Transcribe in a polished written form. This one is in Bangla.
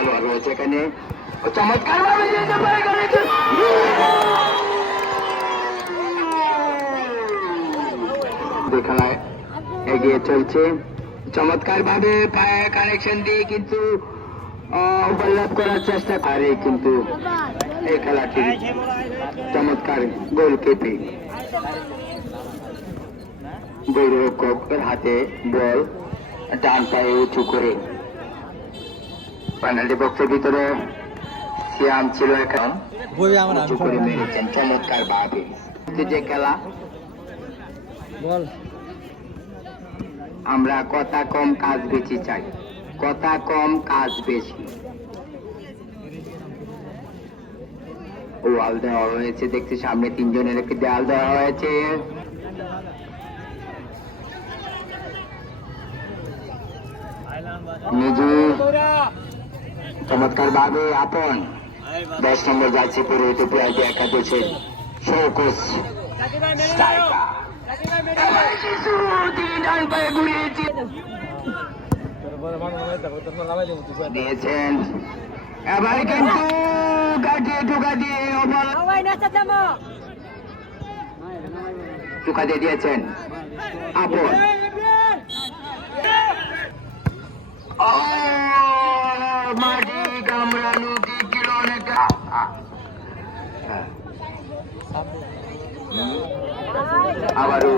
খেলোয়াড় রয়েছে এখানে চমৎকার ভাবে খেলায় এগিয়ে চলছে চমৎকার ভাবে পায়ে কানেকশন দিয়ে কিন্তু ওভারল্যাপ করার চেষ্টা করে কিন্তু এই খেলাটি চমৎকার গোলকিপিং গোলরক্ষকের হাতে বল ডান পায়ে উঁচু করে পেনাল্টি বক্সের ভিতরে সিয়াম ছিল এখন উঁচু করে মেরেছেন চমৎকার ভাবে যে খেলা বল আমরা কথা কম কাজ বেশি চাই কথা কম কাজ বেশি ওয়াল দেওয়া হয়েছে দেখছি সামনে তিনজনের একটি দেয়াল দেওয়া হয়েছে নিজে চমৎকার ভাবে আপন 10 নম্বর যাচ্ছে পুরোহিত প্রায় একাদশের শৌকস দিয়েছেন এবার কিন্তু টোকা দিয়ে দিয়েছেন আপন মাটি কামড়ানো কি কিলো অনেক আবারও